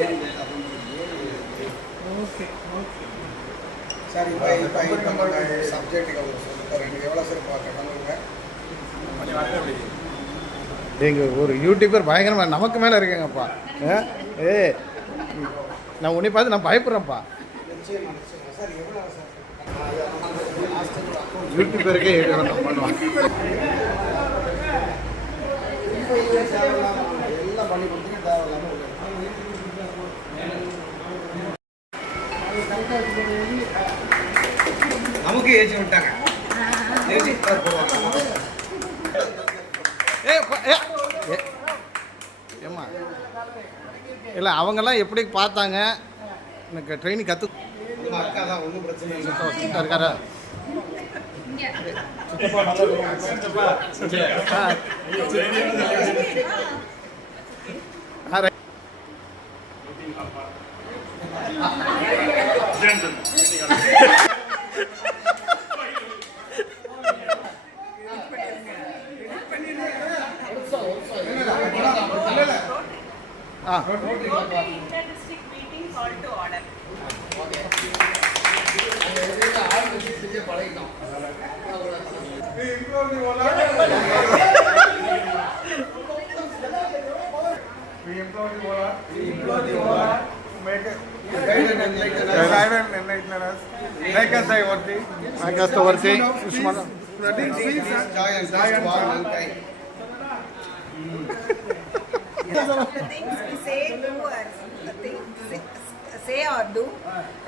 Okay okay sir இப்போ சப்ஜெக்ட்டுக்கு அவங்க சொல்லிட்டாரு எனக்கு எவ்வளோ சார் கட்டணுங்க எங்கள் ஒரு யூடியூபர் பயங்கரமாக நமக்கு மேலே இருக்கேங்கப்பா. நான் உன்னை பார்த்து நான் பயப்படுறேன்ப்பா. சார் எவ்வளோ சார் யூடியூபருக்கே பண்ணுவான் எல்லாம் பண்ணி கொடுத்தீங்க தேவையில்லாமல் நமக்கு ஏற்றி விட்டாங்க ஏம்மா இல்லை அவங்கெல்லாம் எப்படி பார்த்தாங்க எனக்கு ட்ரைனிங் கற்று அக்கா தான் ஒன்றும் பிரச்சனை இல்லை இருக்காரா Inter-district meeting called to order. Make us die worthy. Make us the worthy. Spreading peace and joy and mankind. The things we say, do, or say or do,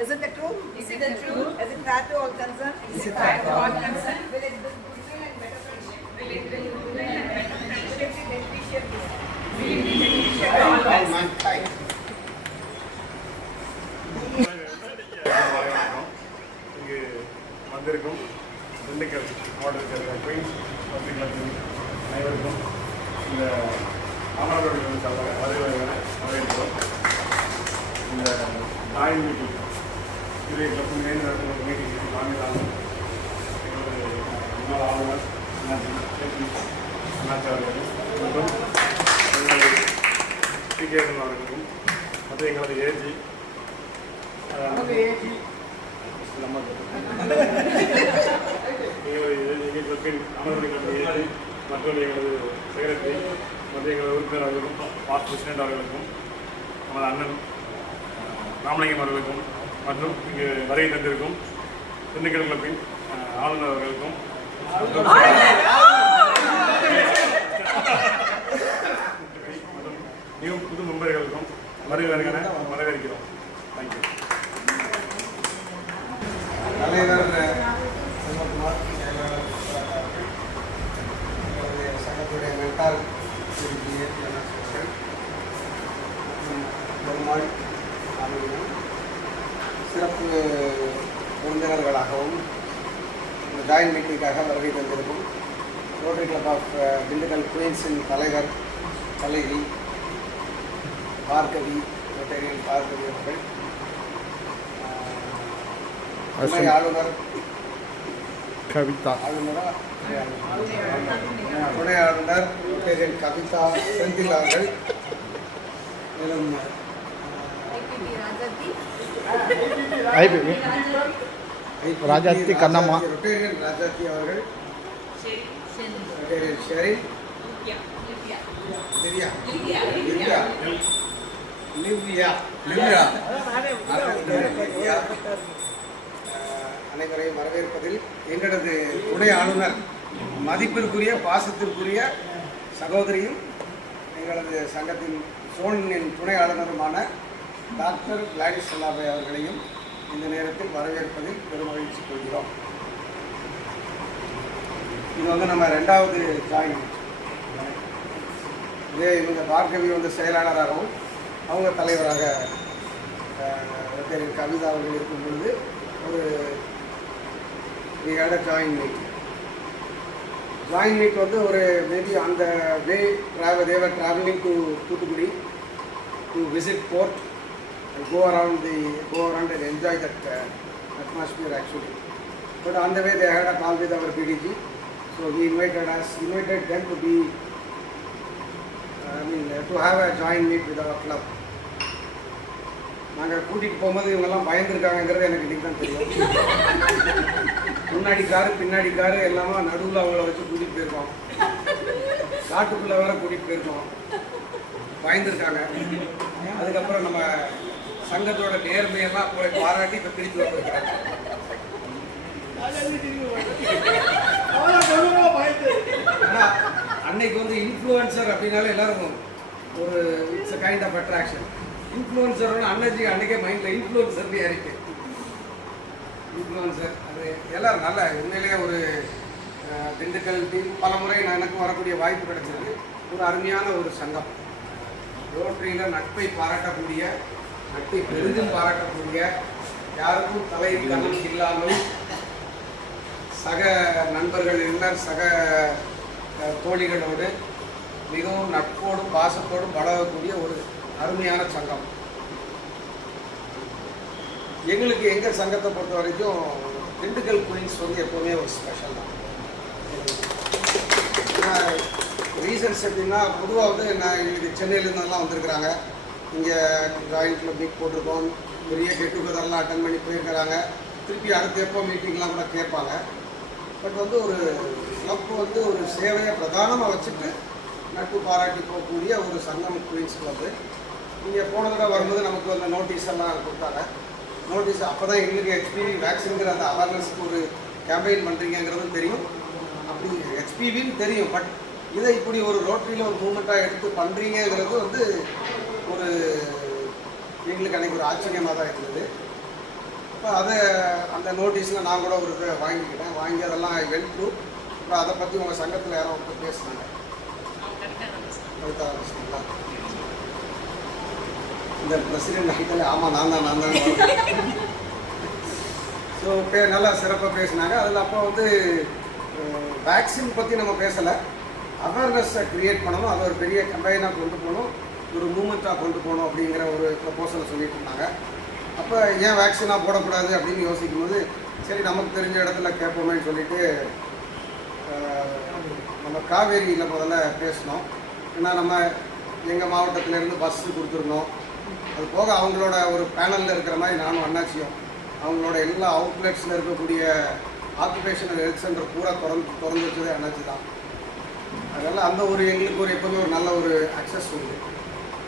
is it the truth? Is it the truth? Is it fair to all concerned? Is it fair to all concerned? Will it bring goodwill and better friendship? Will it bring goodwill and better friendship? Will it be beneficial? Will it be beneficial to all mankind? இங்கு வந்திருக்கும் திண்டுக்கல் மாவட்டத்தில் queens public கிளப்பின் அனைவருக்கும் இந்த அமரவர்கள் சார்பாக வரவேற்கிறோம். இந்த join meeting இது கிளப்பின் இணைந்து நடத்துகிற ஒரு மீட்டிங் வாங்கினாலும் எங்களது முன்னாள் ஆளுநர் அண்ணாச்சி அவர்களும் மற்றும் எங்களது பிகேசன் அவர்களுக்கும் மற்றும் எங்களது ஏஜி மற்றும் எங்களது செக்ரட்டரி மற்றும் எங்களது உறுப்பினர் அவர்களுக்கும் பாஸ்ட் பிரசிடென்ட் அவர்களுக்கும் நமது அண்ணன் ராமலிங்கம் அவர்களுக்கும் மற்றும் இங்கு வருகை தந்திருக்கும் திண்டுக்கல் கிளப்பின் ஆளுநர் அவர்களுக்கும் மற்றும் நியூ புது மெம்பர்களுக்கும் வருகிறேன் வரவேற்கிறோம். தேங்க்யூ. தலைவர் செல்வகுமார் சங்கத்துடைய மென்டார் பெருமாள் அவர்களும் சிறப்பு விருந்தினர்களாகவும் இந்த ஜாயின் மீட்டிங்காக வருகை தந்திருக்கும் ரோட்டரி கிளப் ஆஃப் திண்டுக்கல் குயின்ஸின் தலைவர் தலைவி பார்கவி ரோட்டரியன் பார்கவி அவர்கள், துணை ஆளுநர் கவிதா துணை ஆளுநர் கவிதா செந்தில் அவர்கள், மேலும் ராஜாத்தி கண்ணம்மா, ரொட்டேரியன் ராஜாத்தி அவர்கள், ரொட்டேரியன் ஷெரின், அனைவரையும் வரவேற்பதில் எங்களது துணை ஆளுநர் மதிப்பிற்குரிய பாசத்திற்குரிய சகோதரியும் எங்களது சங்கத்தின் சோனின் துணை ஆளுநருமான டாக்டர் கிளாடிஸ் செல்லாபை அவர்களையும் இந்த நேரத்தில் வரவேற்பதில் பெருமகிழ்ச்சி கொள்கிறோம். இது நம்ம 2வது ஜாயின். இதே இவங்க பார்கவி செயலாளராகவும் அவங்க தலைவராக கவிதா அவர்கள் இருக்கும் பொழுது ஒரு ஜாயின் மீட். ஜாயின் மீட் ஒரு மேபி அந்த way they were travelling to Thoothukudi to visit port and go around and enjoy that atmosphere actually. But on the way they had a call with our PDG, so he invited them to be, to have a joint meet with our club. நாங்கள் கூட்டிகிட்டு போகும்போது இவங்கெல்லாம் பயந்துருக்காங்கங்கிறது எனக்கு இன்றைக்கி தான் தெரியும். முன்னாடி car பின்னாடி காரு எல்லாமே நடுவில் அவங்கள வச்சு கூட்டிகிட்டு போயிருக்கோம். காட்டுக்குள்ளே வேற கூட்டிகிட்டு போயிருக்கோம். பயந்துருக்காங்க. அதுக்கப்புறம் நம்ம சங்கத்தோட நேர்மையெல்லாம் போய் பாராட்டி இப்போ திருப்பி வந்துருக்காங்க. ஆனால் அன்னைக்கு வந்து இன்ஃப்ளூயன்சர் அப்படின்னாலே எல்லாரும் ஒரு it's a kind of attraction. இன்ஃப்ளூயன்சர்னு அன்னைக்கே மைண்டில் இன்ஃப்ளூயன்சர் இருக்கு. இன்ஃப்ளூயன்சர் அது எல்லோரும் நல்ல உண்மையிலேயே ஒரு திண்டுக்கல் டீம் பல முறை எனக்கும் வரக்கூடிய வாய்ப்பு கிடைச்சிருக்கு. ஒரு அருமையான ஒரு சங்கம். ரோட்டரியில் நட்பை பாராட்டக்கூடிய, நட்பை பெரிதும் பாராட்டக்கூடிய, யாருக்கும் தலை கணம் இல்லாமல் சக நண்பர்கள் எல்லார் சக தோழிகளோடு மிகவும் நட்போடும் பாசத்தோடும் பழகக்கூடிய ஒரு அருமையான சங்கம். எங்களுக்கு எங்கள் சங்கத்தை பொறுத்த வரைக்கும் திண்டுக்கல் குயின்ஸ் வந்து எப்போவுமே ஒரு ஸ்பெஷல் தான். ரீசன்ஸ் எப்படின்னா, பொதுவாக வந்து எங்களுக்கு சென்னையிலேருந்தெல்லாம் வந்திருக்கிறாங்க. இங்கே ஜாயிண்ட்டில் மீட் போட்டிருக்கோம். பெரிய கெட் டுகெதர்லாம் அட்டன் பண்ணி போயிருக்கிறாங்க. திருப்பி அடுத்த எப்போ மீட்டிங்லாம் கூட கேட்பாங்க. பட் வந்து ஒரு கிளப் வந்து ஒரு சேவையை பிரதானமாக வச்சுட்டு நட்பு பாராட்டி போகக்கூடிய ஒரு சங்கம் குயின்ஸ் கிளப்பு. இங்கே போன தடவை வரும்போது நமக்கு அந்த நோட்டீஸ் எல்லாம் கொடுத்தாங்க. நோட்டீஸ் அப்போ தான் எங்களுக்கு ஹெச்பிவி வேக்சின்கிற அந்த அவேர்னஸ்க்கு ஒரு கேம்பெயின் பண்ணுறீங்கிறதும் தெரியும். அப்படி ஹெச்பிவின்னு தெரியும். பட் இதை இப்படி ஒரு ரோட்டரியில் ஒரு மூமெண்ட்டாக எடுத்து பண்ணுறீங்கிறது வந்து ஒரு எங்களுக்கு அன்றைக்கி ஒரு ஆச்சரியமாக தான் இருந்தது. இப்போ அதை அந்த நோட்டீஸில் நான் கூட ஒரு வாங்கிக்கிட்டேன். வாங்கி அதெல்லாம் வெல் த்ரூ. இப்போ அதை பற்றி உங்கள் சங்கத்தில் யாரும் ஒருத்தர் பேசுனாங்க. கவிதா பேசுங்களா? இந்த பிரசிடென்ட் ஆகிட்டாலே ஆமாம் நான் தான் ஸோ நல்லா சிறப்பாக பேசினாங்க. அதில் அப்போ வந்து வேக்சின் பற்றி நம்ம பேசலை, அவேர்னஸை க்ரியேட் பண்ணணும், அதை ஒரு பெரிய கம்பெயினாக கொண்டு போகணும், ஒரு மூமெண்ட்டாக கொண்டு போகணும் அப்படிங்கிற ஒரு ப்ரப்போசலை சொல்லிட்டு இருந்தாங்க. அப்போ ஏன் வேக்சினாக போடக்கூடாது அப்படின்னு யோசிக்கும் போது சரி நமக்கு தெரிஞ்ச இடத்துல கேட்போமேன்னு சொல்லிட்டு நம்ம காவேரியில் முதல்ல பேசினோம். ஏன்னா நம்ம எங்கள் மாவட்டத்திலேருந்து பஸ்ஸு கொடுத்துருந்தோம். அது போக அவங்களோட ஒரு பேனலில் இருக்கிற மாதிரி நானும் அண்ணாச்சியும் அவங்களோட எல்லா அவுட்லெட்ஸில் இருக்கக்கூடிய ஆக்குபேஷனல் ஹெல்த் சென்டர் பூரா திறந்து வச்சதே அண்ணாச்சி தான். அதனால் அந்த ஒரு எங்களுக்கு ஒரு எப்போதுமே ஒரு நல்ல ஒரு அக்சஸ் உண்டு.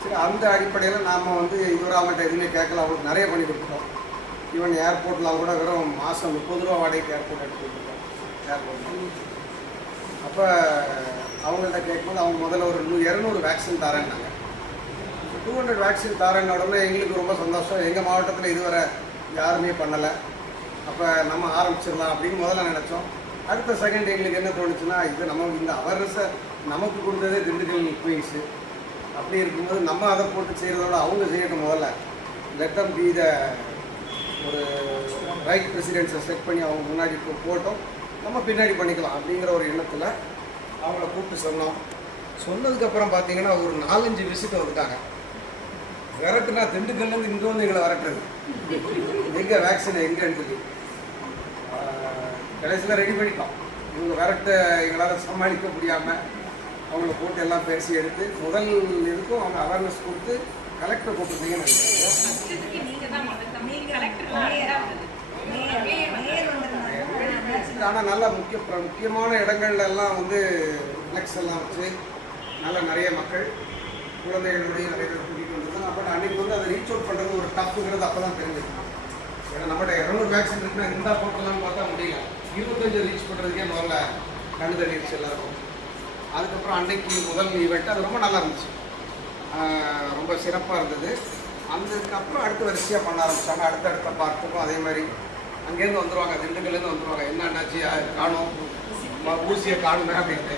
சரி, அந்த அடிப்படையில் நாம் வந்து இதுவரை அவங்கள்ட்ட எதுவுமே கேட்கல. அவங்களுக்கு நிறைய பண்ணி கொடுத்துட்டோம். ஈவன் ஏர்போர்ட்டில் கூட வெறும் மாதம் 30 ரூபா வாடகைக்கு ஏர்போர்ட் எடுத்து கொடுத்துருக்கோம் ஏர்போர்ட். அப்போ அவங்கள்ட்ட கேட்கும்போது அவங்க முதல்ல ஒரு 200 வேக்சின் தரேன்னாங்க. 200 வேக்சின் தரேன்ன உடனே எங்களுக்கு ரொம்ப சந்தோஷம். எங்கள் மாவட்டத்தில் இதுவரை யாருமே பண்ணலை. அப்போ நம்ம ஆரம்பிச்சிடலாம் அப்படின்னு முதல்ல நினச்சோம். அடுத்த செகண்ட் எங்களுக்கு என்ன தோணுச்சுன்னா, இது நம்ம இந்த அவேர்னஸை நமக்கு கொடுத்ததே திண்டுக்கல் குயின்ஸு. அப்படி இருக்கும்போது நம்ம அதை போட்டு செய்கிறதோட அவங்க செய்யட்டும். முதல்ல லெட் தம் பி த ஒரு ரைட் பிரசிடென்ட்ஸை செட் பண்ணி அவங்க முன்னாடி போட்டோம், நம்ம பின்னாடி பண்ணிக்கலாம் அப்படிங்கிற ஒரு எண்ணத்தில் அவங்கள கூப்பிட்டு சொன்னோம். சொன்னதுக்கப்புறம் பார்த்தீங்கன்னா ஒரு 4-5 விசிட் வந்துட்டாங்க. விரட்டுனா திண்டுக்கல்லேருந்து இங்கே வந்து எங்களை விரட்டுறது, எங்கே வேக்சின் எங்கேன்னு சொல்லி கடைசியில் ரெடி பண்ணிட்டோம். இவங்க விரட்ட எங்களால் சமாளிக்க முடியாமல் அவங்கள போட்டு எல்லாம் பேசி எடுத்து முதல் இதுக்கும் அவங்க அவேர்னஸ் கொடுத்து கலெக்டரை கூப்பிட்டுருந்தீங்கன்னு ஆனால் நல்லா முக்கியமான இடங்கள்ல எல்லாம் வந்து ஃப்ளெக்ஸ் எல்லாம் வச்சு நல்லா நிறைய மக்கள் குழந்தைகளுடைய நிறைய பேர் கூட்டிகிட்டு வந்துருந்தாங்க. அப்போ அன்றைக்கி வந்து அதை ரீச் அவுட் பண்ணுறது ஒரு டப்புங்கிறது அப்போ தான் தெரிஞ்சுக்கணும். ஏன்னா நம்மகிட்ட 200 வேக்சின் இருக்குன்னா இந்த போட்டலாம்னு பார்த்தா முடியல. 25 ரீச் பண்ணுறதுக்கே முதல்ல கண்டு தள்ளிடுச்சு எல்லாருக்கும். அதுக்கப்புறம் அன்னைக்கு முதல் ஈவெண்ட் அது ரொம்ப நல்லா இருந்துச்சு, ரொம்ப சிறப்பாக இருந்தது. அதுக்கப்புறம் அடுத்த வரிசையாக பண்ண ஆரம்பித்தாங்க. அடுத்த பார்ட்டுக்கும் அதே மாதிரி அங்கேருந்து வந்துடுவாங்க, திண்டுக்கல்லேருந்து வந்துடுவாங்க. என்ன என்னாச்சு காணும், ஊசியை காணுமே அப்படின்ட்டு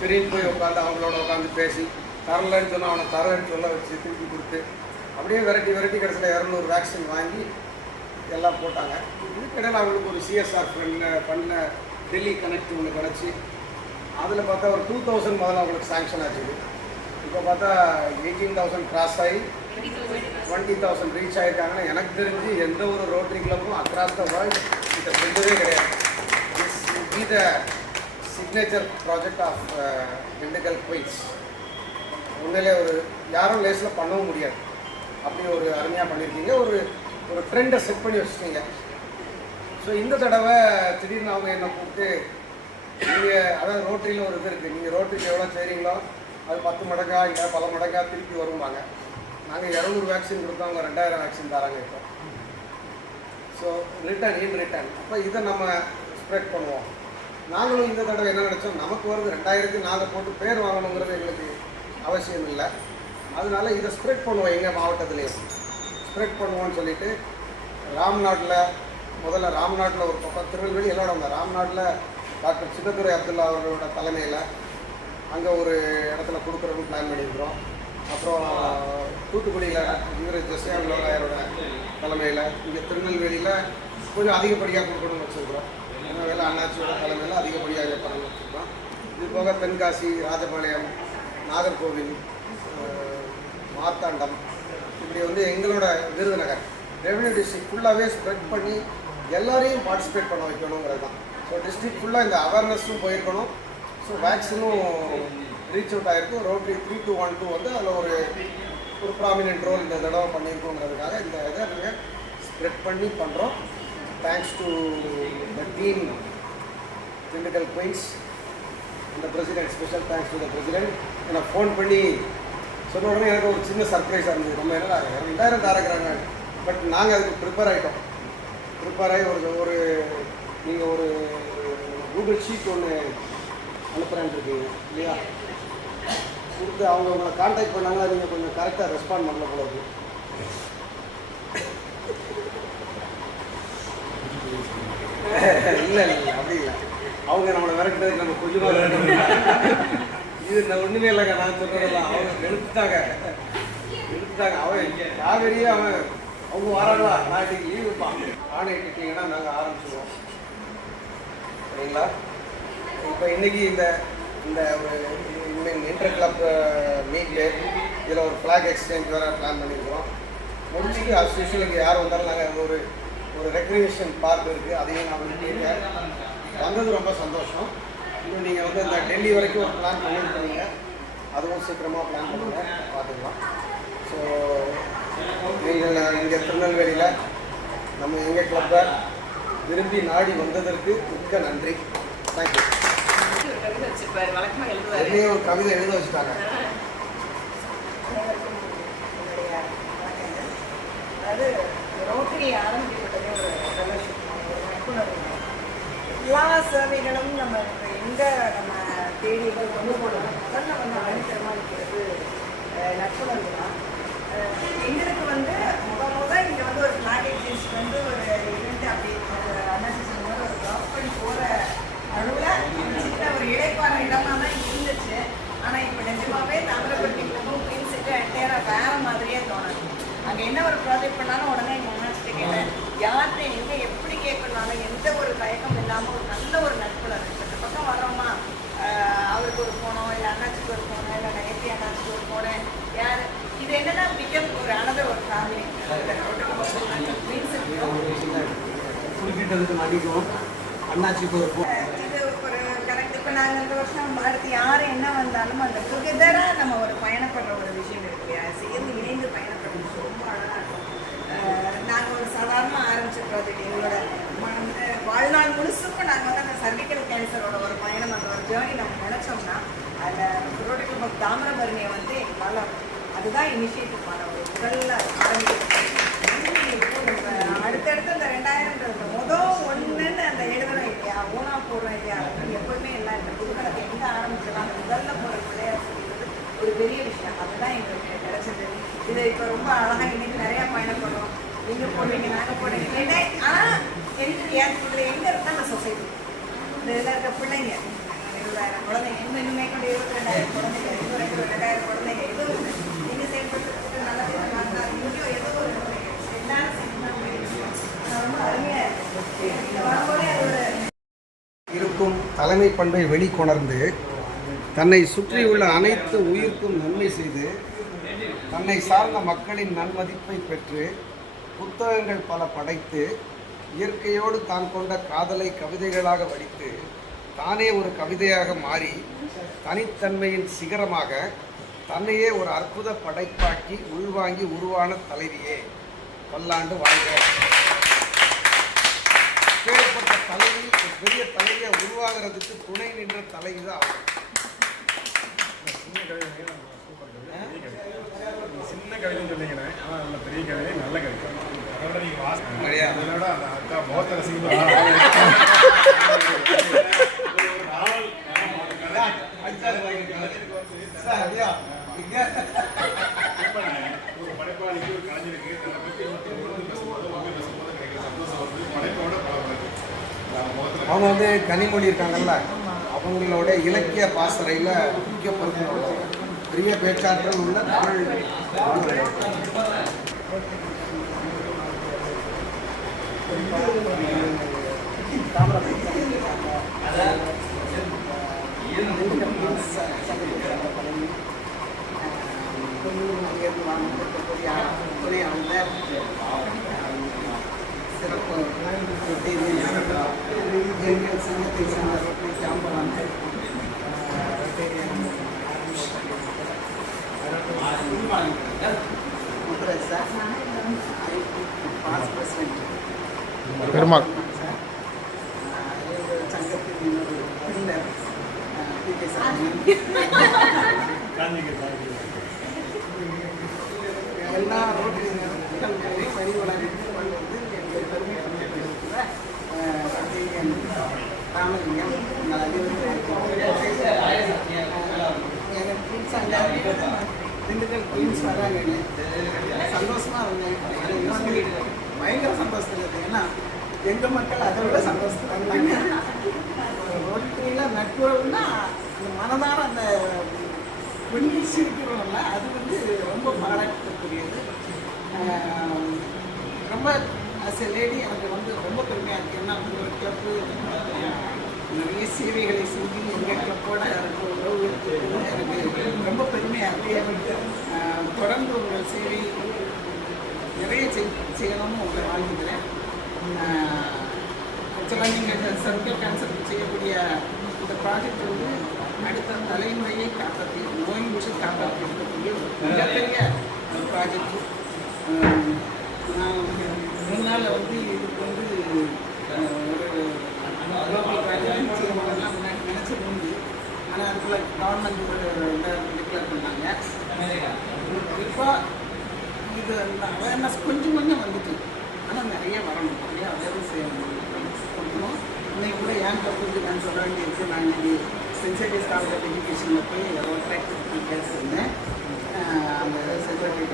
திரும்பி போய் உட்காந்து அவங்களோட உட்காந்து பேசி தரலன்னு சொன்னால் அவனை தரலன்னு சொல்ல வச்சு திருப்பி கொடுத்து அப்படியே வெரைட்டி கடைசியில் 200 வேக்சின் வாங்கி எல்லாம் போட்டாங்க. இதுக்கிடையில் அவங்களுக்கு ஒரு சிஎஸ்ஆர் ஃபண்டில் டெல்லி கனெக்ட் ஒன்று கிடச்சி அதில் பார்த்தா ஒரு 2000 முதல்ல அவங்களுக்கு சாங்ஷன் ஆச்சு. இப்போ பார்த்தா 18,000 கிராஸ் ஆகி 20,000 ரீச் ஆகிருக்காங்கன்னா எனக்கு தெரிஞ்சு எந்த ஒரு ரோட்டரி கிளப்பும் அக்ராஸ் த வேர்ல்டு இதை செஞ்சதே கிடையாது. This be the signature project of Dindigul queens. உண்மையிலே ஒரு யாரும் லேஸில் பண்ணவும் முடியாது. அப்படி ஒரு அருமையாக பண்ணியிருக்கீங்க. ஒரு ஒரு ட்ரெண்டை செட் பண்ணி வச்சுட்டீங்க. ஸோ இந்த தடவை திடீர்னு அவங்க என்னை கூப்பிட்டு நீங்கள் அதாவது ரோட்டரியில் ஒரு இது இருக்குது, நீங்கள் ரோட்டரிக்கு எவ்வளோ செய்கிறீங்களோ அது 10 மடங்கா இல்லை பல மடங்கா திருப்பி வருவாங்க. நாங்கள் 200 வேக்சின் கொடுத்தோம், அவங்க 2000 வேக்சின் தராங்க இப்போ. ஸோ ரிட்டர்ன் அப்போ இதை நம்ம ஸ்ப்ரெட் பண்ணுவோம். நாங்களும் இந்த தடவை என்ன நினச்சோம், நமக்கு வருது 2000க்கு நாங்கள் போட்டு பேர் வாங்கணுங்கிறது எங்களுக்கு அவசியம் இல்லை. அதனால இதை ஸ்ப்ரெட் பண்ணுவோம், எங்கள் மாவட்டத்துலேயும் ஸ்ப்ரெட் பண்ணுவோம்னு சொல்லிட்டு முதல்ல ராம்நாட்டில் ஒரு பக்கம், திருநெல்வேலி எல்லோட வந்தோம். ராம்நாட்டில் டாக்டர் சின்னதுரை அப்துல்லா அவர்களோட தலைமையில் அங்கே ஒரு இடத்துல கொடுக்குறதுன்னு பிளான் பண்ணியிருக்கிறோம். அப்புறம் தூத்துக்குடியில் இவர் ஜெசியாவிலோட தலைமையில், இங்கே திருநெல்வேலியில் கொஞ்சம் அதிகப்படியாக கொடுக்கணும்னு வச்சுருக்கிறோம். ஏன்னா வேலை அண்ணாச்சியோட தலைமையில் அதிகப்படியாக பண்ணணும்னு வச்சுருக்கோம். இது போக தென்காசி, ராஜபாளையம், நாகர்கோவில், மார்த்தாண்டம், இப்படி வந்து எங்களோட விருதுநகர் ரெவென்யூ டிஸ்ட்ரிக்ட் ஃபுல்லாகவே ஸ்ப்ரெட் பண்ணி எல்லாரையும் பார்ட்டிசிபேட் பண்ண வைக்கணுங்கிறது தான். ஸோ டிஸ்ட்ரிக்ட் ஃபுல்லாக இந்த அவேர்னஸும் போயிருக்கணும். ஸோ வேக்சினும் ரீச் அவுட் ஆகிருக்கும். ரோட்டரி 3212 வந்து அதில் ஒரு ப்ராமினென்ட் ரோல் இந்த தடவை பண்ணியிருக்கோங்கிறதுக்காக இந்த இதை நாங்கள் ஸ்ப்ரெட் பண்ணி பண்ணுறோம். Thanks to the team Dindigul Queens, இந்த president, special thanks to the president. எனக்கு ஃபோன் பண்ணி சொன்ன உடனே எனக்கு ஒரு சின்ன சர்ப்ரைஸாக இருந்தது. நம்ம என்ன 2000 தரக்குறாங்க, பட் நாங்கள் அதுக்கு ப்ரிப்பேர் ஆகி ஒரு நீங்கள் ஒரு கூகுள் ஷீட் ஒன்று அனுப்புகிறேன்னு இருக்கீங்க இல்லையா, கொடுத்து அவங்க உங்களை கான்டாக்ட் பண்ணாங்க, நீங்கள் கொஞ்சம் கரெக்டாக ரெஸ்பாண்ட் பண்ணல போல இருக்கு. இல்லை அப்படி இல்லை, அவங்க நம்மளை விரட்டுறதுக்கு நம்ம கொஞ்சமாக இது நான் ஒன்றுமே இல்லைங்க, நான் சொல்கிறதெல்லாம் அவங்க எடுத்துட்டாங்க. அவன் காவேரியே அவங்க வராங்களா, நான் இன்னைக்கு லீவ் வைப்பான், ஆணை கிட்டீங்கன்னா நாங்கள் ஆரம்பிச்சுடுவோம். சரிங்களா? இப்போ இன்றைக்கி இந்த ஒரு இன்டர் கிளப் மீட்டு, இதில் ஒரு ஃப்ளாக் எக்ஸ்சேஞ்ச் வேறு பிளான் பண்ணியிருக்கிறோம். முடிச்சுட்டு அசோசியேஷன் இங்கே யார் வந்தாலும் நாங்கள் ஒரு ரெக்ரியேஷன் பார்க் இருக்குது, அதையும் நான் கேட்க வந்தது ரொம்ப சந்தோஷம். இன்னும் நீங்கள் வந்து இந்த டெல்லி வரைக்கும் ஒரு பிளான் பண்ணியிருக்கீங்க, அதுவும் சீக்கிரமாக பிளான் பண்ணுங்க, பார்த்துக்கலாம். ஸோ நீங்கள் இங்கே திருநெல்வேலியில் நம்ம எங்கள் கிளப்பை விரும்பி நாடி வந்ததற்கு மிக்க நன்றி. தேங்க்யூ. என்னையும் ஒரு கவிதை எழுத வச்சுட்டாங்க. அதாவது ரோட்டரி ஆரம்பிக்கப்பட்டதே ஒரு ஃபெலோஷிப், ஒரு நட்புணர்வு. எல்லா சேவைகளும் நம்ம தேடி கொண்டு போனோம். அதெல்லாம் வந்து அடித்தரமாக இருக்கிறது நட்புணர்வு தான். எங்களுக்கு வந்து முதல் இங்கே வந்து ஒரு ஃப்ளாக் எக்ஸ்சேஞ்ச் வந்து ஒரு இவெண்ட் அப்படி அன்னசேஷன் ஒரு ட்ராப் பண்ணி போகிற அளவில் சின்ன ஒரு இழைப்பான இடமா தான் இருந்துச்சு. ஆனால் இப்போ நிஜமாவே தாமிரபரணிக்கும் குயின் சிட்டி என்டையராக வேறு மாதிரியே தோணுது. அங்கே என்ன ஒரு ப்ராஜெக்ட் பண்ணாலும் உடனே எங்கள் அண்ணாச்சிட்டு கேட்டேன், யார்கிட்ட எங்கே எப்படி கேட்கணும்னாலும் எந்த ஒரு தயக்கம் இல்லாமல் ஒரு நல்ல ஒரு நட்புணர்வு. இந்த பக்கம் வர்றோமா, அவருக்கு ஒரு போனோம், இல்லை அண்ணாச்சிக்கு ஒரு போனோம், இல்லை நகைத்தி அண்ணாச்சிக்கு ஒரு போனேன், யார் இது என்னன்னா பிகம் ஒரு அனதர் ஒரு ஃபேமிலி. குறிப்பிட்டதுக்கு மன்னிக்கும், அண்ணாச்சிக்கு ஒரு இது ஒரு கரெக்ட். இப்போ நாங்கள் இந்த வருஷம் அடுத்து யார் என்ன வந்தாலும் அந்த டுகெதராக நம்ம ஒரு பயணப்படுற ஒரு விஷயம் இருக்கு இல்லையா, சேர்ந்து இணைந்து பயணப்படுற விஷயம் ரொம்ப அழகாக இருக்கும். நாங்கள் ஒரு சாதாரணமாக ஆரம்பிச்ச ப்ராஜெக்ட் எங்களோட வாழ்நாள் முழுசுக்கும் நாங்கள் வந்து அந்த சர்விக்கல் கேன்சரோட ஒரு பயணம், அந்த ஒரு ஜேர்னி நம்ம நினச்சோம்னா அதில் ரோட்டரி கிளப் தாமிரபரணியை வந்து எங்களால் அதுதான் இனிஷியேட்டிவ் பண்ண ஒரு முதல்ல ஆரம்பிக்கிறோம். அடுத்தடுத்து அந்த 2000 ஒன்றுன்னு அந்த எழுதணும் இல்லையா, ஊனா போடுறோம் இல்லையா, அது எப்போதுமே எல்லாம் இந்த புதுக்கலத்தை எங்கே ஆரம்பிச்சிடலாம், அந்த முதல்ல போகிற பிள்ளையார் சொல்லிடுறது ஒரு பெரிய விஷயம். அதுதான் எங்களுக்கு கிடைச்சது. இது இப்போ ரொம்ப அழகாக இன்னைக்கு நிறையா பயணப்படுறோம். நீங்கள் போடுவீங்க, நாங்கள் போடுவீங்க. ஆனால் இதில் எங்கே இருந்தால் அந்த சொசைட்டி இந்த இதில் இருக்க பிள்ளைங்க 20,000 குழந்தைங்க, இன்னுமே கூட 22,000 குழந்தைங்க, 22,000 குழந்தைங்க, ஏதோ நீங்கள் செயல்படுறதுக்கு நல்லது இங்கேயும் ஏதோ ஒரு எல்லாரும் ரொம்ப அருமையாக இருக்குது. வரும்போதே அது ஒரு இருக்கும் தலைமை பண்பை வெளிக்கொணர்ந்து தன்னை சுற்றியுள்ள அனைத்து உயிர்க்கும் நன்மை செய்து தன்னை சார்ந்த மக்களின் நன்மதிப்பை பெற்று புத்தகங்கள் பல படைத்து இயற்கையோடு தான் கொண்ட காதலை கவிதைகளாக வடித்து தானே ஒரு கவிதையாக மாறி தனித்தன்மையின் சிகரமாக தன்னையே ஒரு அற்புத படைப்பாக்கி உள்வாங்கி உருவான தலைவியே பல்லாண்டு வாழ்க. கேட்பட்ட தலைவி ஒரு பெரிய தலைவியை உருவாகிறதுக்கு துணை நின்ற தலைவி தான் அவர். சின்ன கவிதைன்னு சொன்னீங்கன்னா ஆனால் நல்ல பெரிய கவிதை, நல்ல கவிதை. அதோட நீங்கள் அதோட அந்த அக்கா முகத்தை ரசிக்கணும். ஒரு படைப்பாளிக்கு ஒரு கலைஞருக்கு அவங்க வந்து கனிமொழி இருக்காங்கல்ல, அவங்களோட இலக்கிய பாசறையில் முக்கிய பொறுப்பு, பெரிய பேச்சாற்றல் உள்ள தமிழ் சிறப்பு எங்கள் சங்கத்தை சார்ந்த ஜாம்பவான் Muthuraj sir, pass president Perumal சங்கத்தின் இன்னொரு பின்னர் பி.கே. சாமி, எல்லா ரோட்டரிகளும் வரி வளர்ந்து வந்து எங்கள் பெருமை பண்ணியிருக்கிற ராமலிங்கம், எங்கள் ட்வின்ஸ் அங்கே திண்டுக்கல் ட்வின்ஸ் வராங்க. சந்தோஷமாக இருந்தாங்க. பயங்கர சந்தோஷத்தில் இருக்குது. ஏன்னா எங்கள் மக்கள் அதை விட சந்தோஷத்தில் இருந்தாங்க. ரோட்டரியில் நட்புறவுன்னா அந்த மனதார அந்த வெளியே சிரிக்கிறோம்ல, அது வந்து ரொம்ப பாராட்டக்கூடியது. ரொம்ப அஸ் எ லேடி எனக்கு வந்து ரொம்ப பெருமையாக இருக்குது. ஏன்னா உங்கள் கிளப்பு நிறைய சேவைகளை செஞ்சு எங்கள் கிளப்போட எனக்கு உறவு இருக்குது. எனக்கு ரொம்ப பெருமையாக இருக்குது. தொடர்ந்து உங்கள் சேவை நிறைய செய்யணும்னு உங்களை வாழ்த்துக்கிறேன். ஆக்சுவலாக நீங்கள் சர்க்கிள் கேன்சர் செய்யக்கூடிய இந்த ப்ராஜெக்ட் வந்து அடுத்த தலைமுறையை காப்பாற்றி நோய் விட்டு காப்பாற்றி இருக்கக்கூடிய மிகப்பெரிய ப்ராஜெக்ட். நான் முன்னால் வந்து இதுக்கு வந்து ஒரு குளோபல் ப்ராஜெக்ட் செய்யணும்லாம் முன்னாடி நினச்சது உண்டு. ஆனால் அதுக்குள்ள கவர்மெண்ட் டிக்ளேர் பண்ணாங்க. குறிப்பாக இது அந்த அவேர்னஸ் கொஞ்சம் கொஞ்சம் வந்துட்டு, ஆனால் நிறைய வரணும், நிறைய அவேர்னஸ் கொடுக்கணும். இன்னைக்கு கூட ஏன் தப்பு நான் சொல்ல வேண்டியிருக்கு. நான் இன்னைக்கு சென்சிட்டிவ் ஸ்டாஃப் ஆஃப் எஜுகேஷனில் போய் ரோட்டரி ஆக்டிவிட்டி பேசியிருந்தேன். அந்த செக்ரட்டரி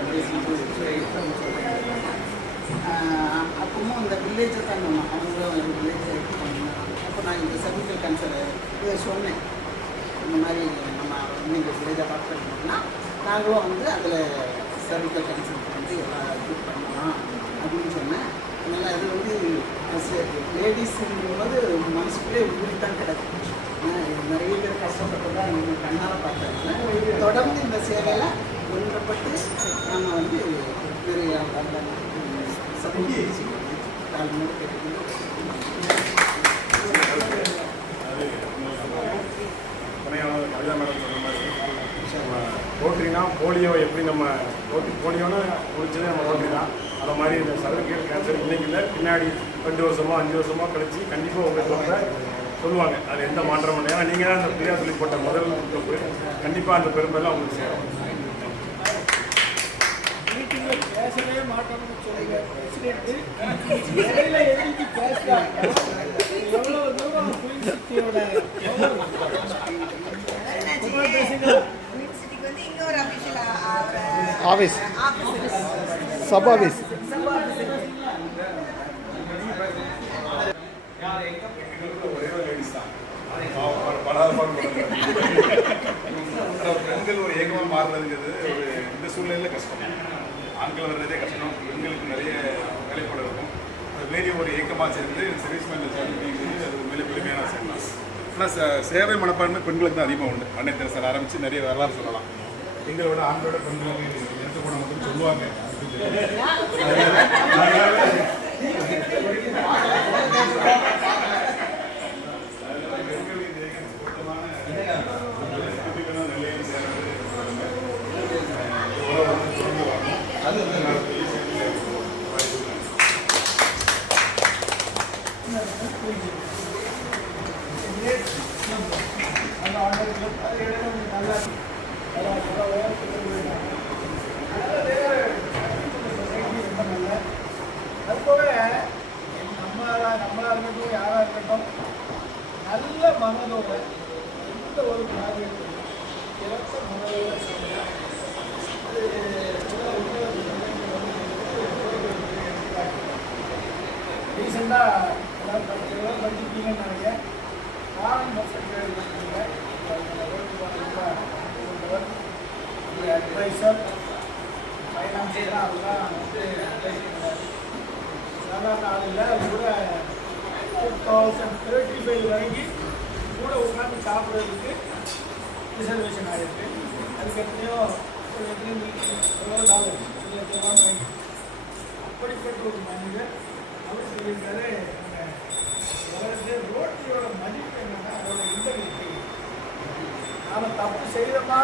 அப்பவும் இந்த வில்லேஜை தான் அவங்களும் வில்லேஜ் பண்ணணும். அப்போ நான் இந்த சர்விக்கல் கேன்சர் இதை சொன்னேன். இந்த மாதிரி நம்ம நீங்கள் வில்லேஜை பார்க்க பண்ணோம்னா நாங்களும் வந்து அதில் சர்விக்கல் கேன்சருக்கு வந்து எல்லாம் இது பண்ணலாம் அப்படின்னு சொன்னேன். அதனால் அது வந்து லேடிஸுங்கும்போது மனசுக்குள்ளே ஊறி தான் கிடக்கு. நிறைய பேர் கஷ்டப்பட்டுதான் நீங்கள் கண்ணால் பார்த்தாங்க. தொடர்ந்து இந்த சேவையில் ஒன்றுபட்டு நம்ம வந்து நிறைய துணையாளர் கவிதா மேடம் சொன்ன மாதிரி ரோட்டரினா போலியோ எப்படி நம்ம போலியோன்னு முடிச்சதே நம்ம ரோட்டரி தான். அதை மாதிரி இந்த சர்விக்கல் கேன்சர் இன்னைக்கு இல்லை, பின்னாடி 2 வருஷமோ 5 வருஷமோ கழிச்சு கண்டிப்பாக உங்களுக்கு சொல்லுவாங்க. அது எந்த மாற்றமும் இல்லை. ஏன்னா நீங்கள் தான் அந்த பிரியா சொல்லி போட்ட முதல் தொப்பு. கண்டிப்பாக அந்த பெருமைலாம் உங்களுக்கு சேரும். பேசவே மாட்டோம்னு சொல்லுங்க. எவ்வளோ தூரம் புலிசிட்டியோட ஆஃபீஸ் சப் ஆஃபீஸ் பெண்கள் ஒரு ஏகமாக மாறுறதுங்கிறது ஒரு இந்த சூழ்நிலையில் கஷ்டம். ஆண்கள் வர்றதே கஷ்டம். பெண்களுக்கு நிறைய வேலைப்பாடு இருக்கும். அது வேறு ஒரு ஏக்கமாக சேர்ந்து சர்வீஸ் மேன் அது உண்மையிலே பெருமையான செய்யலாம். ஆனால் சேவை மனப்பான்மை பெண்களுக்கு தான் அதிகமாக உண்டு. அன்னை தெரசர் ஆரம்பித்து நிறைய வரலாறு சொல்லலாம். எங்களோட ஆண்களோட பெண்களுக்கு எடுத்து போன மட்டும் சொல்லுவாங்க. ரொம்பவே நம்மளாக இருக்கட்டும் யாராக இருக்கட்டும் நல்ல மனதோட எந்த ஒரு காரியத்தையும் சிறந்த மனதோட செய்யலாம். ரீசெண்டாக எல்லாரும் படிச்சிருக்கீங்கன்னு நினைக்கிறேன். ஃபாரின் செக்ரட்டரி அட்வைசர் ஃபைனான்சியலாக அதெல்லாம் வந்து அட்வைஸ் பண்ணுறாரு. சாதாரண ஆள் இல்லை. அது கூட 2035 வரைக்கும் கூட உட்காந்து சாப்பிட்றதுக்கு ரிசர்வேஷன் ஆகிருக்கு. அதுக்கு எத்தனையோ $1,000,000 அப்படிப்பட்ட ஒரு மனிதர் அவர் சொல்லியிருக்காரு, உலகத்திலே ரோட்டியோட மதிப்பு என்னன்னா அதோட இன்டெகிரிட்டி. நாம் தப்பு செய்தோமா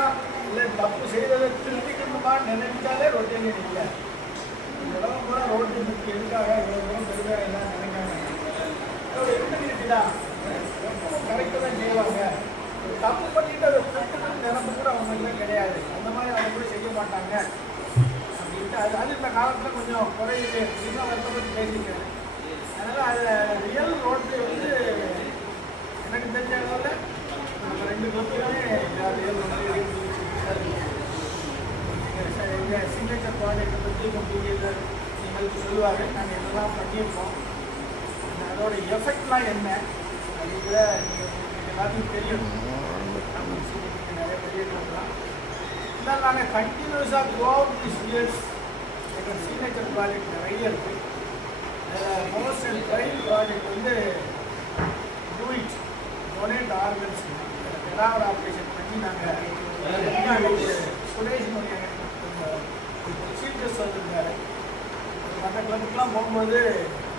இல்லை தப்பு செய்ததை திருத்திக்கணுமா நினைச்சாலே ரோட்டியே இல்லை. உலகம் கூட ரோட்டு எதுக்காக இவ்வளோ தூரம் பெருமையாக எல்லாம் நினைக்காங்க. அதோட இன்டெகிரிட்டி தான். எப்பவும் கரெக்டாக தான் செய்வாங்க. தப்பு பண்ணிட்டு அதை திருத்தணும்னு நினைப்பு கூட அவங்களுக்கு கிடையாது. அந்த மாதிரி அவங்க கூட செய்ய மாட்டாங்க அப்படின்ட்டு அது இந்த காலத்தில் கொஞ்சம் குறையுது. இன்னும் வருத்தப்பட்டு பேசிக்கிறேன். அதனால் அதில் ரியல் ரோட்டு வந்து எனக்கு தெரிஞ்ச அளவில் நம்ம 2 கிளப்புமே ரியல் ரோட்டு எங்கள் சிக்னேச்சர் ப்ராஜெக்டை பற்றி கம்ப்ளீட்டாக எங்களுக்கு சொல்லுவாங்க. நாங்கள் என்னெல்லாம் பண்ணியிருக்கோம், அதோட எஃபெக்ட்லாம் என்ன அப்படிங்கிற நீங்கள் எல்லாத்துக்கும் தெரியும். நீங்கள் நிறைய பண்ணியிருக்கலாம். இருந்தாலும் நாங்கள் கண்டினியூஸாக த்ரூஅவுட் திஸ் இயர்ஸ் எங்கள் சிக்னேச்சர் ப்ராஜெக்ட் நிறைய இருக்குது. மோஸ்ட் அண்ட் ட்ரைல் ப்ராஜெக்ட் வந்து டூயிட் டொனேட் ஆர்கன்ஸ் ஏதாவது ஆப்ரேஷன் பண்ணி நாங்கள் சுரேஷ்னுடைய சீஃப் கெஸ்ட் வந்திருந்தாரு. மற்ற கிளப்புக்கெலாம் போகும்போது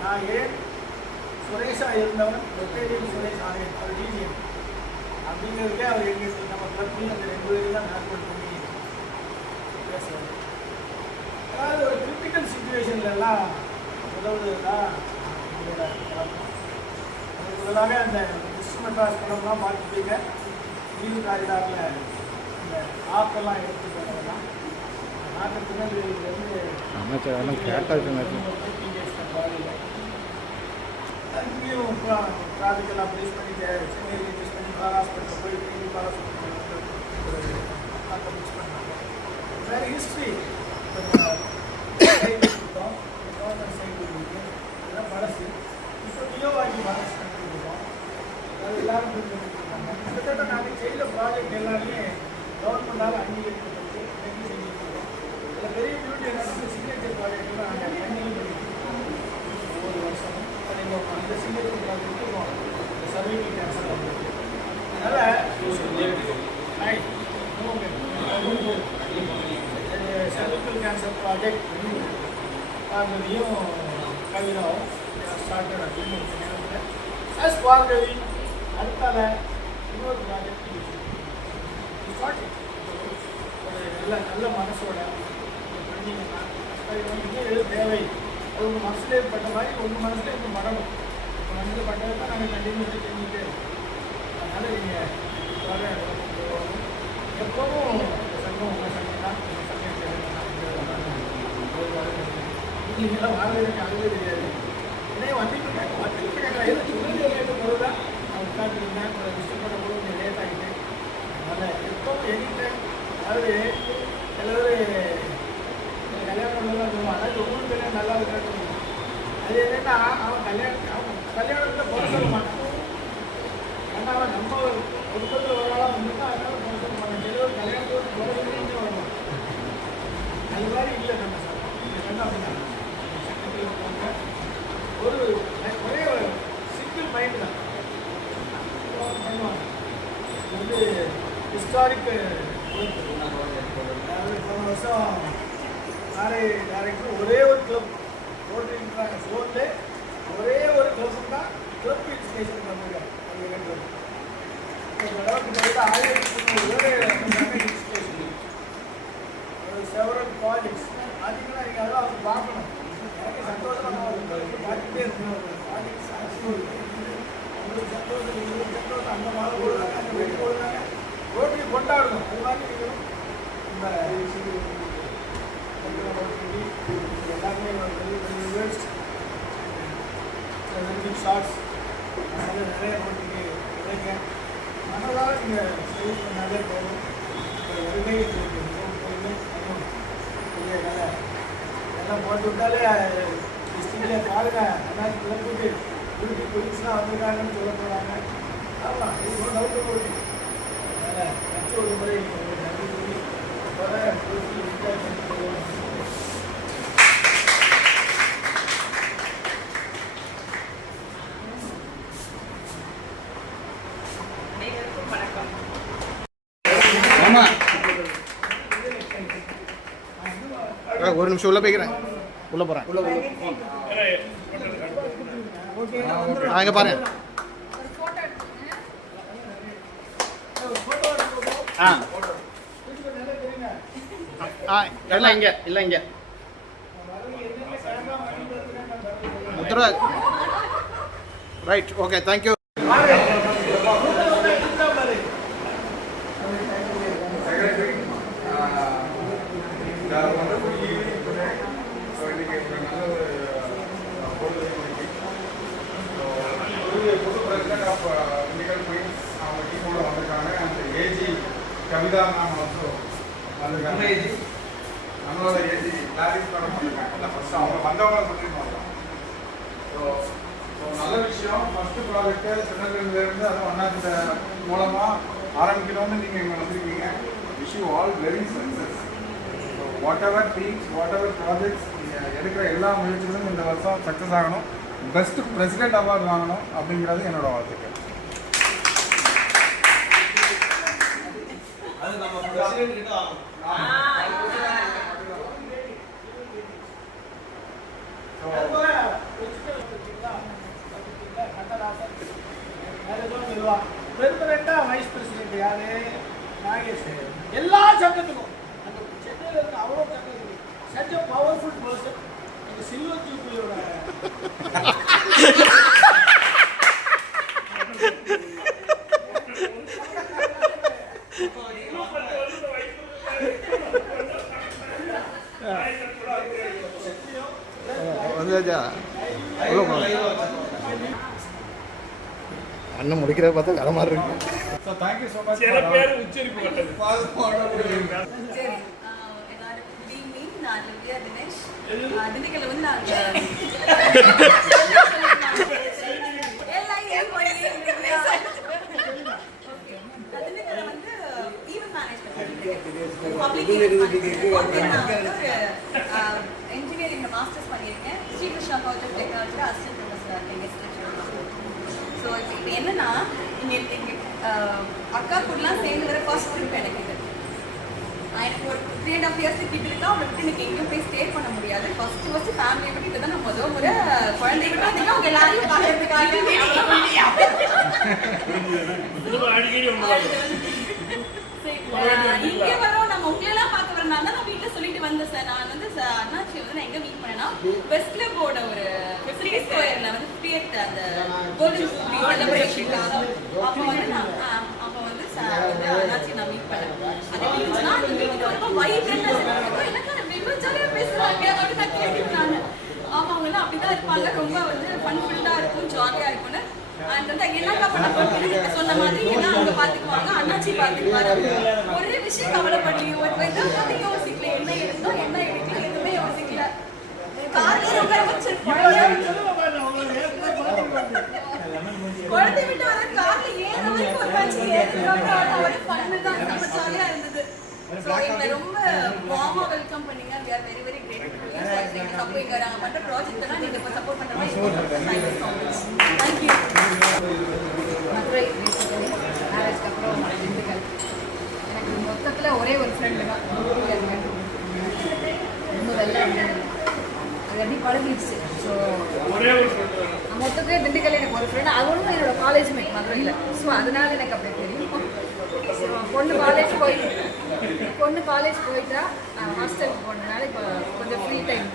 நான் ஏன் சுரேஷாக இருந்தவன் வெட்டேரியன் சுரேஷ் ஆனேன் அவர் டிஜிஎம் அப்படிங்கிறதுக்கே அவர் எங்களுக்கு நம்ம கிளப்லையும் அந்த 2 பேரும் தான் மேற்கொண்டு பண்ணி பேசுவார். அதாவது ஒரு கிரிட்டிக்கல் சுச்சுவேஷன்லாம் உதவுவது தான் எங்களோட கிளப்பம். அதுக்கு முதலாக அந்த மெட்ராஸ் படம்லாம் பார்த்துப்பீங்க. நீதி காரிடாரில் இந்த ஆப்பெல்லாம் எடுத்து போனதெல்லாம் நாட்டு திருநெல்வேலியிலேருந்து அங்கேயும் ப்ராஜெக்டெல்லாம் ப்ளேஸ் பண்ணி சென்னை ரிலீஸ் பண்ணி பார் ஹாஸ்பிட்டலில் போய் டிவி பார் ஹாஸ்பிட்டல் மிக்ஸ் பண்ணாங்க. வேறு ஹிஸ்ட்ரி கொடுத்தோம். கவர்மெண்ட் சைடு இதெல்லாம் பழசு. இப்போ நியோவாக்கி பாரஸ் பண்ணிருக்கோம். அது எல்லாரும் புரிஞ்சுருக்காங்க. கிட்டத்தட்ட நாங்கள் செய்த ப்ராஜெக்ட் எல்லாமே கவர்மெண்டால் அங்கீகரிக்கப்பட்டு செஞ்சு செஞ்சுருக்கோம். இதில் பெரிய பியூட்டி என்னன்னா சிக்னேச்சர் ப்ராஜெக்ட்லாம் நாங்கள் கண்டினியூ பண்ணியிருக்கோம். ஒவ்வொரு வருஷமும் இந்த சிக்னேச்சர் ப்ராஜெக்ட்டுக்கும் இந்த சர்வைக்கல் கேன்சர் வந்துருக்கு. அதனால் சர்வைக்கல் கேன்சர் ப்ராஜெக்ட் பார்வதியும் கவிதாவும் ஸ்டார்டட் அப்படின்னு ஒரு நேரத்தில் அஸ் பார்வதி அடுத்தால இன்னொரு ப்ராஜெக்ட் ஒரு நல்ல மனசோட பண்ணிங்கன்னா அது வந்து எது தேவை அது உங்கள் மனசுலேயே பட்ட மாதிரி உங்கள் மனசுலேயே இப்போ மரணும். உங்கள் மனசில் பட்டதை தான் நாங்கள் கண்டினியூ செஞ்சுட்டு அதனால் நீங்கள் வர எப்போவும் சங்கம் உங்கள் சங்கம் தான் நீங்களாம் வாழவே அழுவே தெரியாது. இதே வந்துட்டு எது பொருள் நான் உட்காந்துருந்தேன் ஒரு விஷயத்தோட கூட கொஞ்சம் லேட் ஆகிட்டேன். அதனால் எப்போவும் எங்கிட்ட அதாவது எல்லோரும் கல்யாணம் பண்ணலாம் சொல்லுவான். அதாவது ஒவ்வொரு கல்யாணம் நல்லா இருக்கான்னு அது என்னென்னா அவன் கல்யாணத்தில் போக சொல்ல மாட்டான். ஏன்னா அவன் நம்ம குடும்பத்தில் ஒரு ஆளாக வந்துட்டா அதனால போக சொல்ல மாட்டான். எல்லோரும் கல்யாணத்தோடு போக சொல்லி வருவான். அது மாதிரி இல்லை நம்ம என்ன அப்படின்னா ஒரே ஒரு சிங்கிள் மைண்டு தான் பண்ணுவாங்க. இது வந்து ஹிஸ்டாரிக் அதாவது போன வருஷம் டைரக்டர் ஒரே ஒரு கிளப் போட்டுருக்காங்க. ஃபோனில் ஒரே ஒரு கிளப் தான் கிளப் இன்ஸ்டேஷன் பண்ணிருக்காங்க. அது எனக்கு கிட்டத்தட்ட 1300 இன்ஸ்டேஷன் செவரல் ப்ராஜெக்ட்ஸ் பார்த்தீங்கன்னா நீங்கள் அதெல்லாம் அவங்க பார்க்கணும். எனக்கு சந்தோஷமாக பார்த்துட்டே இருக்கணும். ப்ராஜெக்ட்ஸ் உங்களுக்கு சந்தோஷம் உங்களுக்கு சந்தோஷம் அந்த மாதிரி போடுறாங்க அந்த வெடி போடுறாங்க ரோட்டில் கொண்டாடணும். அது மாதிரி நீங்களும் இந்த எல்லாமே ஷார்ட்ஸ் அதனால் நிறைய போட்டிக்கு கிடைக்க மனதாக நீங்கள் சேவ் பண்ணாலே போதும். வருகை எல்லாம் போட்டு விட்டாலே டிஸ்ட்ரிக்ட்லேயே பாருங்க எல்லாம் கிளம்பிட்டு திருப்பி போலீஸ்லாம் வந்திருக்காங்கன்னு சொல்ல போகிறாங்க. ஆமாம், இது ஒரு டவுட்டு போகுது. அதனால் அடுத்த ஒரு முறை நன்றி சொல்லி அனைவருக்கும் வணக்கம். ஆமாம் ஒரு நிமிஷம் உள்ளே போய்க்கிறேன், உள்ளே போகிறேன். இங்கே பாருங்க. ஆ ஆ இல்லை இங்கே இல்லை இங்கே முத்துரா. Right, okay, thank you. Kavitha ma'am also வந்திருக்காங்க. நம்மளோட ஏஜி கிளாரிஸ் மேடம் வந்திருக்காங்க. இல்லை ஃபஸ்ட்டு அவங்க வந்தவங்களை சொல்லிட்டு ஸோ நல்ல விஷயம். ஃபஸ்ட்டு ப்ராஜெக்ட்டு திருநெல்வேலியிலேருந்து அதுவும் அண்ணாக்கிட்ட மூலமாக ஆரம்பிக்கணும்னு நீங்கள் இங்கே வந்திருக்கீங்க. Wish you all very success. So what ever teams, what ever projects நீங்கள் எடுக்கிற எல்லா முயற்சிகளும் இந்த வருஷம் சக்ஸஸ் ஆகணும். பெஸ்ட் பிரசிடென்ட் அவார்டு வாங்கணும் அப்படிங்கிறது என்னோட வாழ்த்துக்கள். அது நம்ம பிரசிடென்ட் கிட்ட ஆகும். பெர்மனண்டா வைஸ் பிரசிடென்ட் யாரு? நாகேஷ். எல்லா சங்கத்துக்கும் அந்த சென்னையில் இருக்க அவ்வளோ சங்கத்துக்கு சச் அ பவர்ஃபுல் பர்சன். அந்த சில்வர் ஜூப்ளியோட அண்ணன் முடிக்கிறத பார்த்தா வேற மாதிரி இருக்கு. So thank you so much. சரி. எல்லாருக்கும் குட் ஈவினிங். நான் லிவ்யா தினேஷ். திண்டுக்கல்ல வந்து நான் திண்டுக்கல்ல வந்து event management public engineering masters பண்ணியிருக்கேன். ஸ்ரீகிருஷ்ணா காலேஜ் ஆஃப் டெக்னாலஜியில் அசிஸ்டன்ட் ப்ரொஃபஸர் இருக்கேன். ஸோ இப்போ என்னன்னா இங்கே அக்கா கூடலாம் சேர்ந்து வர ஃபர்ஸ்ட் ட்ரிப் எனக்கு இது. எனக்கு ஒரு 3.5 years கிட்ட இருக்கா. அவளை விட்டு எனக்கு எங்கேயும் போய் ஸ்டே பண்ண முடியாது. ஃபர்ஸ்ட் ஃபேமிலியை விட்டு தான் நான் முதல் முறை குழந்தை விட்டு வந்தீங்கன்னா அவங்க எல்லாரையும் பார்க்கறதுக்காக இங்கே வரோம். நம்ம உங்களெல்லாம் பார்க்க வரனால தான் நான் வீட்டில் சொல்லிட்டு வந்தேன் சார். நான் வந்து அண்ணாச்சி வந்து நான் எங்கே மீட் பண்ணேன்னா வெஸ்ட் கிளப்போட ஒரு 50 ஸ்கொயரில் வந்து 50th அந்த கோல்டன் ஜூப்ளி செலிப்ரேஷனுக்காக அப்போ வந்து நான் அண்ணாச்சி நான் மீட் பண்ணேன். அது இருந்துச்சுன்னா அந்த மீட்டிங் ரொம்ப வைப்ரண்டாக எனக்கு வெறும் ஜாலியாக பேசுகிறாங்க அப்படின்னு நான் கேட்டுட்டு நான் ஆமாம் அவங்கெல்லாம் அப்படி தான் இருப்பாங்க. ரொம்ப வந்து ஃபன்ஃபுல்லாக இருக்கும், ஜாலியாக இருக்கும்னு. அண்ட் வந்து என்னக்கா பண்ண போறீங்க சொன்ன மாதிரி எல்லாம் அவங்க பாத்துக்குவாங்க, அண்ணாச்சி பாத்துக்குவாங்க. ஒரே விஷயம் கவலைப்படலையும் எதாவது யோசிக்கல. என்ன எடுத்தோம் என்ன எடுக்கல எதுவுமே யோசிக்கல. காலையில உட்கார வச்சு குழந்தை விட்டு வர கார்ல ஏற வரைக்கும் ஒரு காட்சி ஒரு பண்ணு தான் நம்ம ஜாலியா இருந்தது. ஸோ எங்களை ரொம்ப வார்மா வெல்கம் பண்ணீங்க. We are very very grateful. சப்போ இங்கே நாங்கள் பண்ணுற ப்ராஜெக்ட் எல்லாம் நீங்கள் இப்போ சப்போர்ட் பண்ணுற மாதிரி thank you so much. Thank you. Madurai மேரேஜ்க்கு அப்புறம் திண்டுக்கல். எனக்கு மொத்தத்தில் ஒரே ஒரு ஃப்ரெண்டு தான். முதல்ல அது எப்படி பழகிடுச்சு. ஸோ மொத்தத்திலே திண்டுக்கல் எனக்கு ஒரு ஃப்ரெண்டு. அவனும் என்னோட காலேஜ் மேட் மதுரையில். ஸோ அதனால எனக்கு அப்படி தெரியும். ஸோ பொண்ணு காலேஜ் போயிட்டா ஹாஸ்டலுக்கு போனதுனால இப்போ கொஞ்சம் ஃப்ரீ டைம்.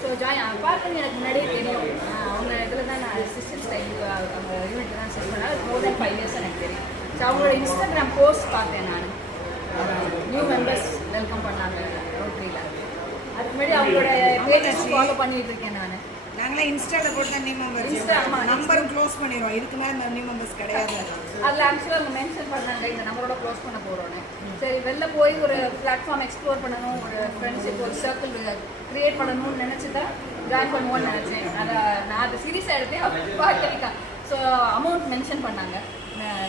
ஸோ பார்த்து எனக்கு முன்னாடியே தெரியும். அவங்க இதில் தான் நான் அசிஸ்டன்ஸ் டைம் அவங்க யூனிட் தான் செட் பண்ணால் மோர் தென் 5 years எனக்கு தெரியும். ஸோ அவங்களோட இன்ஸ்டாகிராம் போஸ்ட் பார்த்தேன் நான். நியூ மெம்பர்ஸ் வெல்கம் பண்ணாங்க ரோட்டரியில். அதுக்கு முன்னாடி அவங்களோட பேஜஸ் ஃபாலோ பண்ணிட்டு இருக்கேன் நான். நாங்களே இன்ஸ்டால போட்டு நியூ மெம்பர்ஸ் Insta, ஆமா. நம்பர் க்ளோஸ் பண்ணிடுவோம். இதுக்கு மேல நியூ மெம்பர்ஸ் கிடையாது. அதில் ஆக்சுவலாக அவங்க மென்ஷன் பண்ணாங்க இந்த நம்பரோட க்ளோஸ் பண்ண போகிறோன்னு. சரி வெளில போய் ஒரு பிளாட்ஃபார்ம் எக்ஸ்ப்ளோர் பண்ணணும், ஒரு ஃப்ரெண்ட்ஷிப் ஒரு சர்க்கிள் க்ரியேட் பண்ணணும்னு நினச்சி தான் ஜாயின் பண்ணுவோன்னு நினச்சேன். அதை நான் அதை சீரியஸாக எடுத்தேன். பார்த்துருக்கேன். ஸோ அமௌண்ட் மென்ஷன் பண்ணாங்க,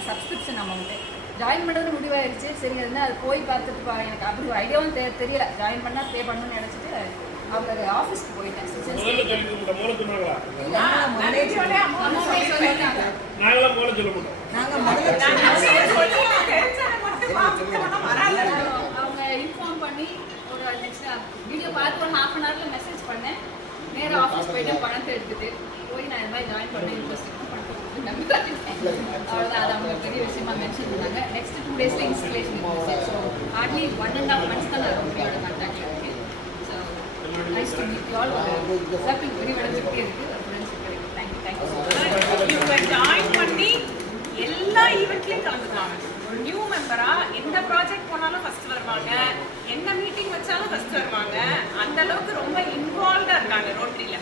சப்ஸ்கிரிப்ஷன் அமௌண்ட்டு. ஜாயின் பண்ணுறது முடிவாயிருச்சு. சரி இருந்தால் அது போய் பார்த்துட்டு எனக்கு அப்படி ஒரு ஐடியாவும் தெரியல. ஜாயின் பண்ணால் பே பண்ணணும்னு நினச்சிட்டு அவங்க ஆஃபீஸ்க்கு போயிட்டேன். அவங்க இன்ஃபார்ம் பண்ணி ஒரு நெக்ஸ்ட் வீடியோ பார்த்து ஒரு ½ hourல மெசேஜ் பண்ணேன். நேராக ஆஃபீஸ் போயிட்டு பணத்தை எடுத்துட்டு போய் நான் இந்த மாதிரி ஜாயின் பண்ண இன்ட்ரெஸ்ட் பண்ணிட்டு அவ்வளோதான். அது அவங்க பெரிய விஷயமா மென்ஷன் பண்ணாங்க. நெக்ஸ்ட் 2 daysல இன்ஸ்டலேஷன் இருந்துச்சு. ஸோ ஹார்ட்லி 1.5 months தான் நான் ரொம்பியோட கான்டாக்டில் இருக்கேன். So nice to meet you all. Circle விரிவடைஞ்சிட்டே இருக்கு, ஃப்ரெண்ட்ஷிப் இருக்கு. தேங்க்யூ. இவங்க ஜாயின் பண்ணி எல்லா ஈவெண்ட்லையும் கலந்துக்குவாங்க. ஒரு நியூ மெம்பரா எந்த ப்ராஜெக்ட் போனாலும் ஃபர்ஸ்ட் வருவாங்க, என்ன மீட்டிங் வச்சாலும் ஃபர்ஸ்ட் வருவாங்க. அந்த அளவுக்கு ரொம்ப இன்வால்வ்டா இருக்காங்க ரோட்டரியில.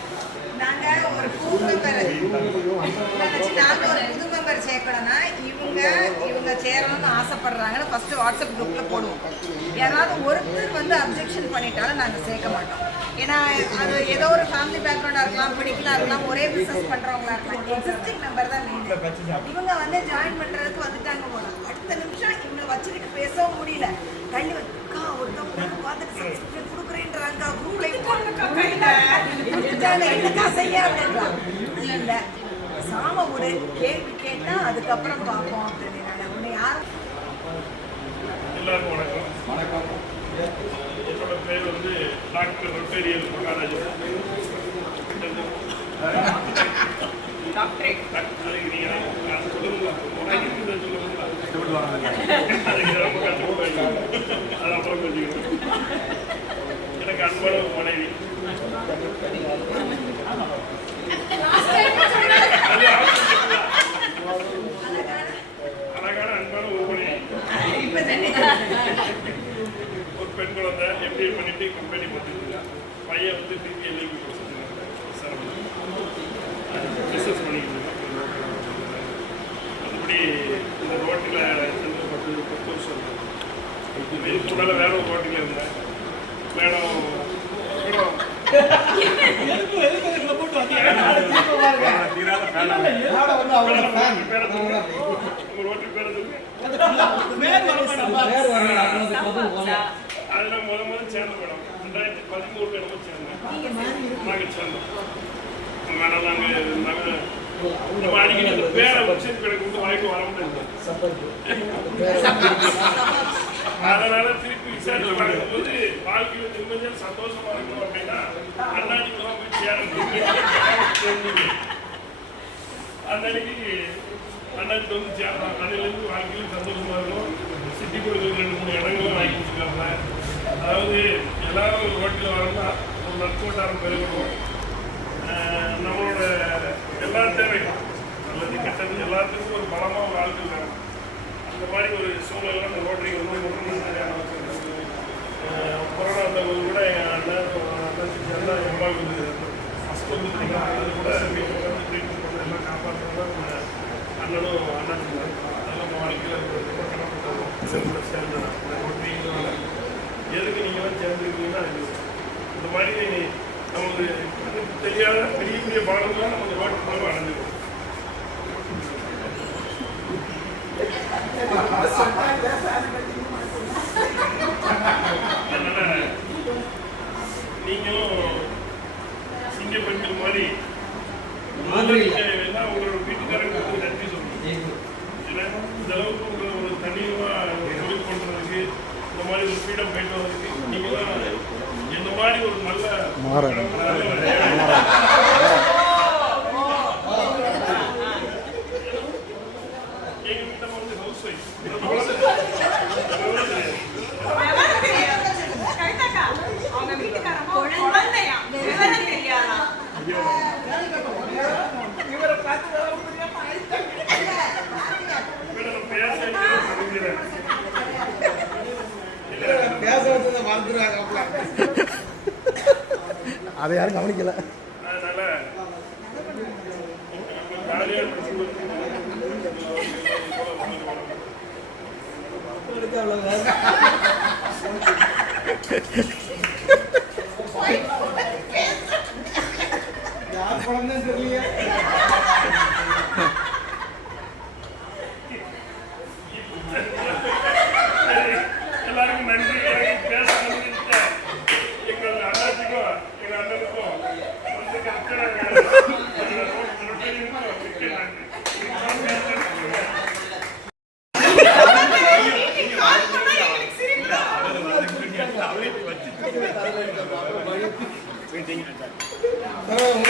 நாங்க ஒரு புது மெம்பர் சேர்க்கணும்னா இவங்க சேரணும்னு ஆசைப்படுறாங்கன்னு ஃபர்ஸ்ட் வாட்ஸ்அப் குரூப்ல போடுவோம். யாராவது ஒருத்தர் வந்து அப்ஜெக்ஷன் பண்ணிட்டாலும் நாங்கள் சேர்க்க மாட்டோம். ஏன்னா அது ஏதோ ஒரு ஃபேமிலி பேக்ரவுண்டாக இருக்கலாம், பிடிக்கலாம் இருக்கலாம், ஒரே பிஸ்னஸ் பண்ணுறவங்களா இருக்கலாம். எக்ஸிஸ்டிங் மெம்பர் தான் மெயின். இவங்க வந்து ஜாயின் பண்ணுறதுக்கு வந்துட்டாங்க போல. அடுத்த நிமிஷம் இவங்களை வச்சுக்கிட்டு பேசவும் முடியல. தள்ளி வச்சுக்கா ஒருத்தவங்க பார்த்துட்டு சப்ஸ்கிரிப்ஷன் கொடுக்குறேன்றாங்க, குரூப்ல என்னக்கா செய்ய அப்படின்றாங்க. இல்லை சாம ஒரு கேள்வி கேட்டால் அதுக்கப்புறம் பார்ப்போம் அப்படின்னு. நான் உன்னை யாரும் எல்லாருக்கும் வணக்கம். என்னோட பேர் வந்து டாக்டர் ரொட்டேரியல் மகாராஜா. எனக்கு அன்பான ஒரு மனைவி, அழகான அன்பான ஒரு மனைவி, ஒரு பெண் குழந்தை எம்பிஏ பண்ணிட்டு கம்பெனி போட்டுருக்கா. பையன் வந்து பிபிஎல் பிஸ்னஸ் பண்ணிக்கிட்டு இருக்கேன். மற்றபடி இந்த ரோட்டில் சென்று 10 வருஷம் இதுக்கு முன்னால் வேற ஒரு ரோட்டில் இருந்தேன். மேடம் அதில் முதல் சேர்ந்த மேடம் 2013 என்னமோ சேர்ந்தேன். நாங்கள் சேர்ந்தோம். மேடம் நாங்கள் இருந்தாங்க. நம்ம அடிக்கடி இந்த பேரை வச்சு எனக்கு வந்து வாய்ப்பு வர முடியாது. அதனால திருப்பி விசாரிச்சு பார்க்கும்போது வாழ்க்கையில் நிம்மதியாக சந்தோஷமா இருக்கணும் அப்படின்னா அண்ணாடி தான் போய் சேரணும். அன்னைக்கு அண்ணாச்சி வந்து சேரலாம். அன்னையிலேருந்து வாழ்க்கையில் சந்தோஷமா இருக்கும். சிட்டி கொடுக்குறது 2-3 இடங்களும் வாங்கி கொடுத்துருக்காங்க. அதாவது எல்லாரும் ஒரு ரோட்டில் வரணும்னா ஒரு நட்போட்டாரம் பெருகணும். நம்மளோட எல்லா தேவைக்கும் நல்லது கெட்டது எல்லாத்துக்கும் ஒரு பலமாக ஒரு ஆட்கள் வேணும். அந்த மாதிரி ஒரு சூழ்நிலை அந்த ரோட்டரி வந்து கொரோனா வந்தவங்க கூட எங்கள் அண்ணாச்சி சேர்ந்தா எவ்வளோ ஃபஸ்ட்டு வந்து பார்த்தீங்கன்னா அது கூட வீட்டில் வந்து ட்ரீட்மெண்ட் பண்ண எல்லாம் காப்பாற்றுறதா அண்ணனும் அண்ணாச்சி தான். அதெல்லாம் நம்ம வாழ்க்கையில் கூட சேர்ந்து ரோட்டரிங்கிறனால எதுக்கு நீங்களாம் சேர்ந்துருக்கீங்கன்னா இந்த மாதிரி நமக்கு தெரியாத பெரிய பெரிய பாடல்கள் நமக்கு ரோட்டு மூலமாக அடைஞ்சிருக்கும். அதனால நீங்களும் சிங்க பெண்கள் மாதிரி வேணா உங்களோட வீட்டுக்காரங்களுக்கு நன்றி சொல்லணும். ஏன்னா இந்த அளவுக்கு உங்களை ஒரு தனியாக தொழில் பண்ணுறதுக்கு இந்த மாதிரி ஒரு ஃப்ரீடம் போயிட்டு வர்றதுக்கு நீங்களாம் இந்த மாதிரி ஒரு நல்ல எங்க வீட்டை வந்து ஹவுஸ் ஒய்ஃப் அவங்க வீட்டுக்காரமா குழந்தையா விவரம் தெரியாதா? இவரை பார்த்து பேச வச்சதை மறந்துடுவாங்க. அதை யாரும் கவனிக்கல. அதனால ஜாலியாக யார் குழந்தை தெரியலையே. எல்லாருக்கும் நன்றி. எனக்கு பேச அனுமதித்த எங்கள் அண்ணாச்சிக்கும் எங்கள் அண்ணனுக்கும் வந்து உங்க